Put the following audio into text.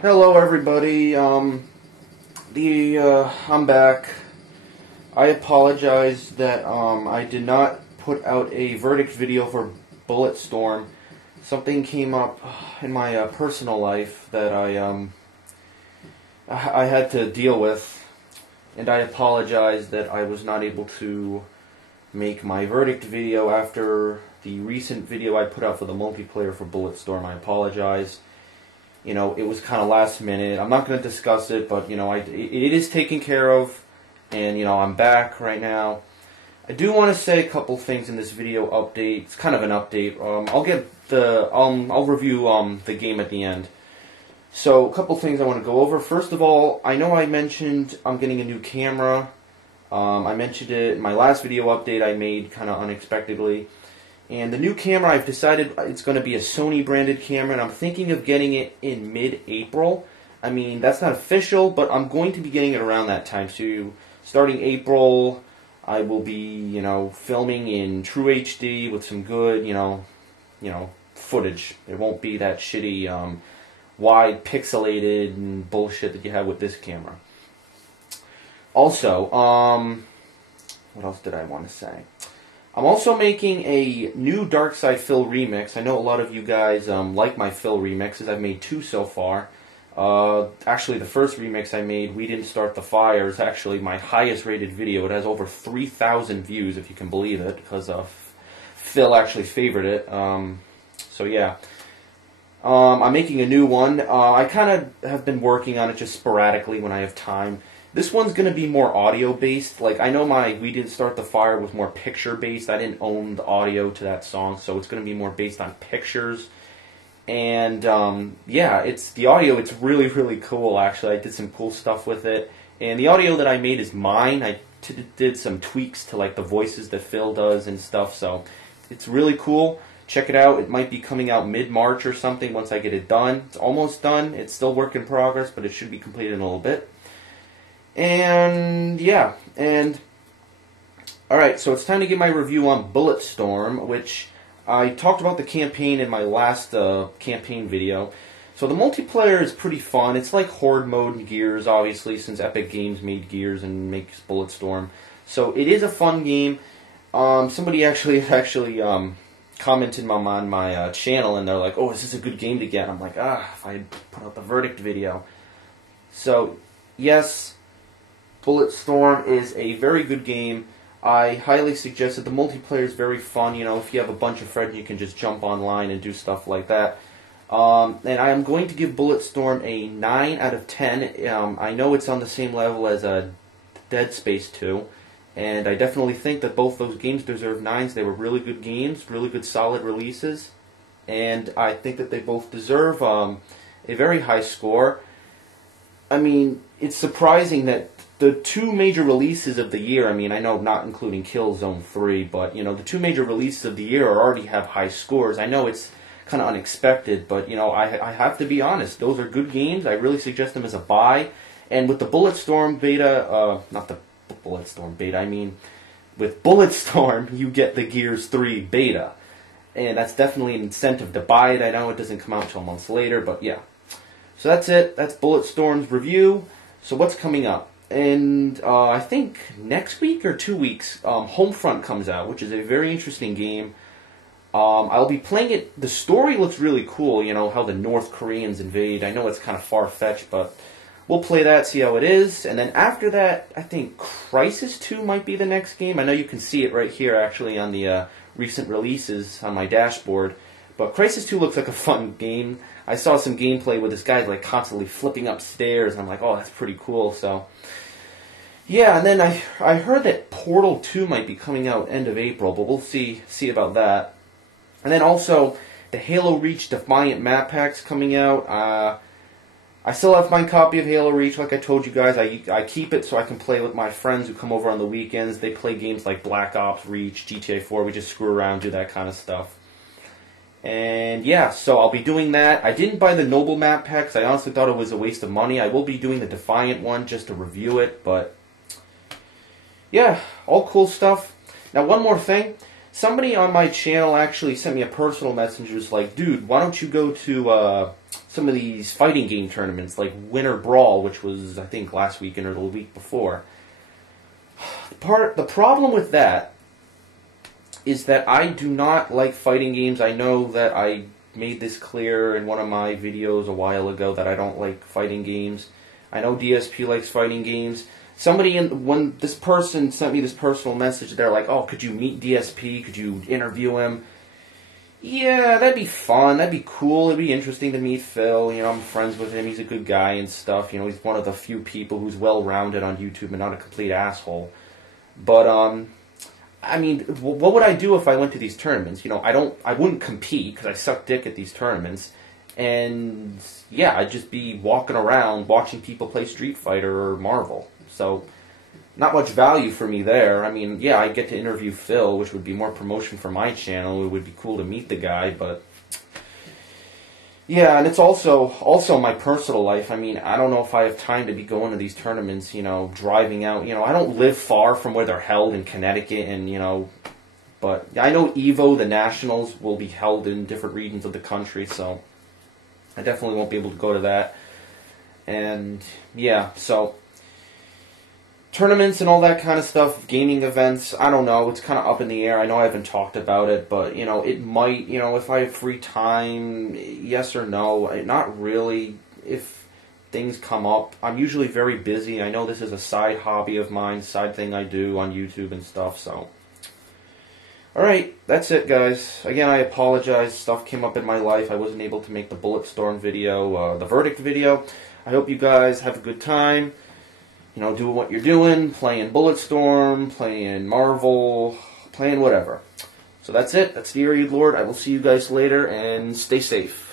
Hello, everybody. I'm back. I apologize that I did not put out a verdict video for Bulletstorm. Something came up in my personal life that I had to deal with, and I apologize that I was not able to make my verdict video after the recent video I put out for the multiplayer for Bulletstorm. I apologize. You know, it was kind of last minute. I'm not going to discuss it, but, you know, it is taken care of, and, you know, I'm back right now. I do want to say a couple things in this video update. It's kind of an update. I'll review the game at the end. So, a couple things I want to go over. First of all, I know I mentioned I'm getting a new camera. I mentioned it in my last video update I made kind of unexpectedly. And the new camera, I've decided it's going to be a Sony branded camera, and I'm thinking of getting it in mid-April. I mean, that's not official, but I'm going to be getting it around that time. So, starting April, I will be, you know, filming in True HD with some good, you know, footage. It won't be that shitty, wide, pixelated and bullshit that you have with this camera. Also, what else did I want to say? I'm also making a new Darksydephil remix. I know a lot of you guys like my Phil remixes. I've made 2 so far. Actually, the first remix I made, We Didn't Start the Fire, is actually my highest rated video. It has over 3,000 views, if you can believe it, because Phil actually favored it. So yeah. I'm making a new one. I kind of have been working on it just sporadically when I have time. This one's going to be more audio-based. Like, I know my We Didn't Start the Fire was more picture-based. I didn't own the audio to that song, so it's going to be more based on pictures. And, yeah, the audio, it's really, really cool, actually. I did some cool stuff with it. And the audio that I made is mine. I did some tweaks to, like, the voices that Phil does and stuff, so it's really cool. Check it out. It might be coming out mid-March or something once I get it done. It's almost done. It's still work in progress, but it should be completed in a little bit. And, yeah, and, alright, so it's time to get my review on Bulletstorm, which I talked about the campaign in my last campaign video. So the multiplayer is pretty fun. It's like Horde mode in Gears, obviously, since Epic Games made Gears and makes Bulletstorm. So it is a fun game. Somebody actually commented on my channel, and they're like, oh, is this a good game to get? I'm like, if I had put out the verdict video. So, yes, Bulletstorm is a very good game. I highly suggest it. The multiplayer is very fun. You know, if you have a bunch of friends, you can just jump online and do stuff like that. And I am going to give Bulletstorm a 9 out of 10. I know it's on the same level as Dead Space 2. And I definitely think that both those games deserve 9s. They were really good games, really good solid releases. And I think that they both deserve a very high score. I mean, it's surprising that the 2 major releases of the year, I mean, I know not including Killzone 3, but, you know, the 2 major releases of the year already have high scores. I know it's kind of unexpected, but, you know, I have to be honest. Those are good games. I really suggest them as a buy. And with the Bulletstorm beta, not the Bulletstorm beta, I mean, with Bulletstorm, you get the Gears 3 beta. And that's definitely an incentive to buy it. I know it doesn't come out until months later, but yeah. So that's it. That's Bulletstorm's review. So what's coming up? And I think next week or 2 weeks, Homefront comes out, which is a very interesting game. I'll be playing it. The story looks really cool, you know, how the North Koreans invade. I know it's kind of far-fetched, but we'll play that, see how it is. And then after that, I think Crysis 2 might be the next game. I know you can see it right here, actually, on the recent releases on my dashboard. But Crysis 2 looks like a fun game. I saw some gameplay where this guy's like constantly flipping upstairs, and I'm like, oh, that's pretty cool. So, yeah, and then I heard that Portal 2 might be coming out end of April, but we'll see about that. And then also, the Halo Reach Defiant map pack's coming out. I still have my copy of Halo Reach, like I told you guys. I keep it so I can play with my friends who come over on the weekends. They play games like Black Ops, Reach, GTA 4. We just screw around, do that kind of stuff. And yeah, so I'll be doing that. I didn't buy the Noble map pack because I honestly thought it was a waste of money. I will be doing the Defiant one just to review it, but yeah, all cool stuff. Now, one more thing. Somebody on my channel actually sent me a personal message. It was like, dude, why don't you go to some of these fighting game tournaments, like Winter Brawl, which was, I think, last weekend or the week before. The problem with that is that I do not like fighting games. I know that I made this clear in one of my videos a while ago that I don't like fighting games. I know DSP likes fighting games. When this person sent me this personal message, they're like, oh, could you meet DSP? Could you interview him? Yeah, that'd be fun. That'd be cool. It'd be interesting to meet Phil. You know, I'm friends with him. He's a good guy and stuff. You know, he's one of the few people who's well-rounded on YouTube and not a complete asshole. But, I mean, what would I do if I went to these tournaments? You know, I wouldn't compete because I suck dick at these tournaments. And, yeah, I'd just be walking around watching people play Street Fighter or Marvel. So, not much value for me there. I mean, yeah, I get to interview Phil, which would be more promotion for my channel. It would be cool to meet the guy, but... yeah, and it's also my personal life. I mean, I don't know if I have time to be going to these tournaments, you know, driving out. You know, I don't live far from where they're held in Connecticut, and, you know... but I know EVO, the Nationals, will be held in different regions of the country, so... I definitely won't be able to go to that. And, yeah, so... tournaments and all that kind of stuff, gaming events, I don't know, it's kind of up in the air. I know I haven't talked about it, but, you know, it might, you know, if I have free time, yes or no, not really. If things come up, I'm usually very busy. I know this is a side hobby of mine, side thing I do on YouTube and stuff, so. Alright, that's it, guys. Again, I apologize. Stuff came up in my life. I wasn't able to make the Bulletstorm video, the Verdict video. I hope you guys have a good time. You know, doing what you're doing, playing Bulletstorm, playing Marvel, playing whatever. So that's it. That's TheAireaidLord. I will see you guys later, and stay safe.